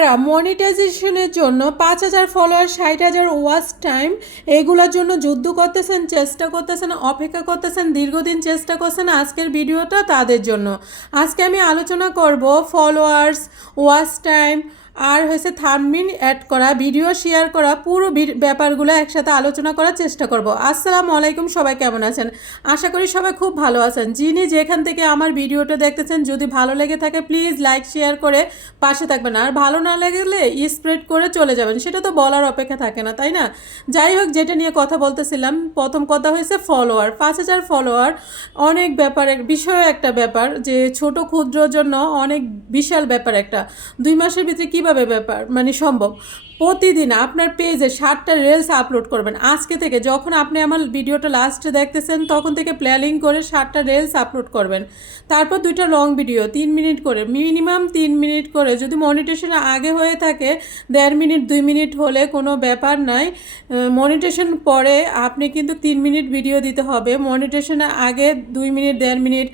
যারা মনিটাইজেশনের জন্য পাঁচ হাজার ফলোয়ার, ষাট হাজার ওয়াচ টাইম, এগুলোর জন্য যুদ্ধ করতেছেন, চেষ্টা করতেছেন, অপেক্ষা করতেছেন, দীর্ঘদিন চেষ্টা করছেন আজকের ভিডিওটা তাদের জন্য। আজকে আমি আলোচনা করব ফলোয়ার্স, ওয়াচ টাইম আর হয়েছে থামমিন অ্যাড করা ভিডিও শেয়ার করা, পুরো ব্যাপারগুলো একসাথে আলোচনা করার চেষ্টা করব। আসসালামু আলাইকুম, সবাই কেমন আছেন? আশা করি সবাই খুব ভালো আছেন। যিনি যেখান থেকে আমার ভিডিওটা দেখতেছেন, যদি ভালো লেগে থাকে প্লিজ লাইক শেয়ার করে পাশে থাকবেন। আর ভালো না লাগলে স্প্রেড করে চলে যাবেন। সেটা তো বলার অপেক্ষা থাকে না, তাই না? যাই হোক, যেটা নিয়ে কথা বলতেছিলাম, প্রথম কথা হয়েছে ফলোয়ার পাঁচ হাজার ফলোয়ার অনেক ব্যাপারের বিষয় একটা ব্যাপার যে ছোট ক্ষুদ্রর জন্য অনেক বিশাল ব্যাপার একটা। দুই মাসের ভিতরে কীভাবে ব্যাপার? মানে সম্ভব। প্রতিদিন আপনার পেজে ষাটটা রিলস আপলোড করবেন। আজকে থেকে যখন আপনি আমার ভিডিওটা লাস্টে দেখতেছেন, তখন থেকে প্ল্যানিং করে ষাটটা রিলস আপলোড করবেন। তারপর দুইটা লং ভিডিও তিন মিনিট করে। মিনিমাম তিন মিনিট করে। যদি মনিটেশন আগে হয়ে থাকে, দেড় মিনিট দুই মিনিট হলে কোনো ব্যাপার নাই। মনিটেশন পরে আপনি কিন্তু তিন মিনিট ভিডিও দিতে হবে। মনিটেশনের আগে দুই মিনিট দেড় মিনিট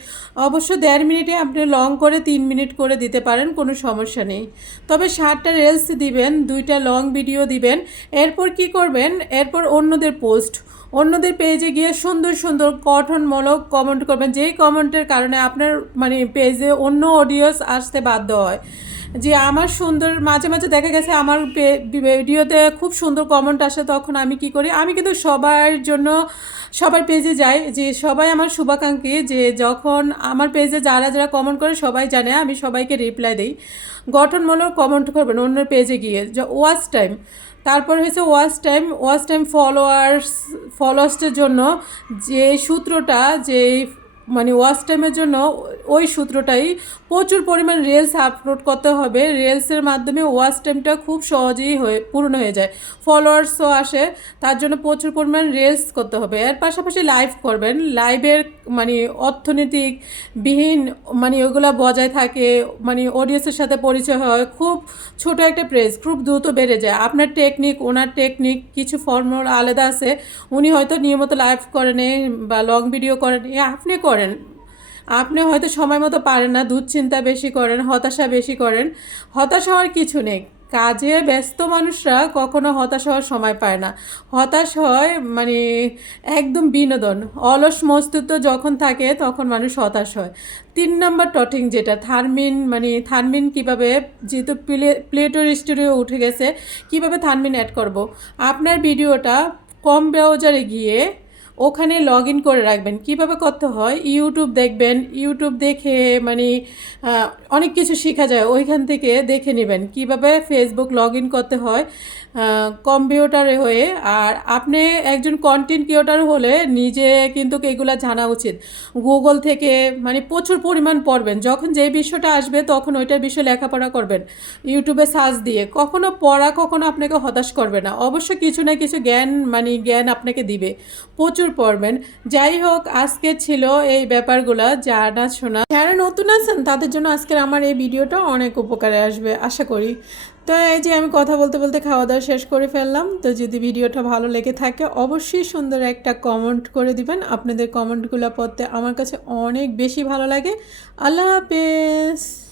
অবশ্য দেড় মিনিটে আপনি লং করে তিন মিনিট করে দিতে পারেন, কোনো সমস্যা নেই। তবে ষাটটা রিলস দিবেন, দুইটা লং ভিডিও দিবেন, এরপর কি করবেন? এরপর অন্যদের পোস্ট অন্যদের পেজে গিয়ে সুন্দর সুন্দর কঠনমূলক কমেন্ট করবেন। যেই কমেন্টের কারণে আপনার মানে পেজে অন্য অডিয়েন্স আসতে বাধ্য হয়। যে আমার সুন্দর, মাঝে মাঝে দেখা গেছে আমার ভিডিওতে খুব সুন্দর কমেন্ট আসে, তখন আমি কি করি? আমি কিন্তু সবার জন্য, সবার পেজে যাই, যে সবাই আমার শুভাকাঙ্ক্ষী, যে যখন আমার পেজে যারা যারা কমেন্ট করে, সবাই জানে, আমি সবাইকে রিপ্লাই দিই। গঠনমূলক কমেন্ট করবেন অন্য পেজে গিয়ে। ওয়াচ টাইম তারপর হয়েছে watch time watch time followers ফলোয়ার্সের জন্য যে সূত্রটা, যে মানে ওয়াচ টাইমের জন্য ওই সূত্রটাই প্রচুর পরিমাণ রিলস আপলোড করতে হবে। রিলসের মাধ্যমে ওয়াচ টাইমটা খুব সহজেই হয়ে, পূর্ণ হয়ে যায়। ফলোয়ার্সও আসে, তার জন্য প্রচুর পরিমাণ রিলস করতে হবে। এর পাশাপাশি লাইভ করবেন। লাইভের মানে অর্থনৈতিক বিহীন মানে ওগুলো বজায় থাকে মানে অডিয়েন্সের সাথে পরিচয় হয়। খুব ছোট একটা প্রেস খুব দ্রুত বেড়ে যায়। আপনার টেকনিক ওনার টেকনিক কিছু ফর্মুলা আলাদা আছে। উনি হয়তো নিয়মিত লাইভ করেন, বা লং ভিডিও করেন। আপনি করেন। আপনি হয়তো সময় মতো পারেন না, দুশ্চিন্তা বেশি করেন, হতাশা বেশি করেন। হতাশ হওয়ার কিছু নেই। কাজে ব্যস্ত মানুষরা কখনো হতাশ হওয়ার সময় পায় না। হতাশ হয় মানে একদম বিনোদন। অলস মস্তিত্ব যখন থাকে তখন মানুষ হতাশ হয়। তিন নম্বর টটিং যেটা, থার্মিন মানে থার্মিন কীভাবে যেহেতু প্লে, প্লেটোর স্টুডিও উঠে গেছে, কীভাবে থার্মিন অ্যাড করব? আপনার ভিডিওটা কম ব্রাউজারে গিয়ে ওখানে লগ ইন করে রাখবেন। কীভাবে করতে হয়? ইউটিউব দেখবেন। ইউটিউব দেখে মানে অনেক কিছু শেখা যায়। ওইখান থেকে দেখে নেবেন। কীভাবে ফেসবুক লগ ইন করতে হয়? কম্পিউটারে হয়ে। আর আপনি একজন কন্টেন্ট ক্রিয়েটার হলে নিজে কিন্তু এগুলো জানা উচিত। গুগল থেকে মানে প্রচুর পরিমাণ পড়বেন। যখন যে বিষয়টা আসবে, তখন ওইটার বিষয়ে লেখাপড়া করবেন। ইউটিউবে সার্চ দিয়ে। কখনো পড়া কখনো আপনাকে হতাশ করবে না। অবশ্য কিছু না কিছু জ্ঞান মানে জ্ঞান আপনাকে দিবে। প্রচুর পড়বেন। যাই হোক, আজকে ছিল এই ব্যাপারগুলো জানা শোনা। যারা নতুন আছেন, তাদের জন্য আজকের আমার এই ভিডিওটা অনেক উপকারে আসবে, আশা করি। তো এই যে আমি কথা বলতে বলতে খাওয়া দাওয়া শেষ করে ফেললাম। তো যদি ভিডিওটা ভালো লেগে থাকে, অবশ্যই সুন্দর একটা কমেন্ট করে দিবেন। আপনাদের কমেন্টগুলো পড়তে আমার কাছে অনেক বেশি ভালো লাগে। আল্লাহ হাফেজ!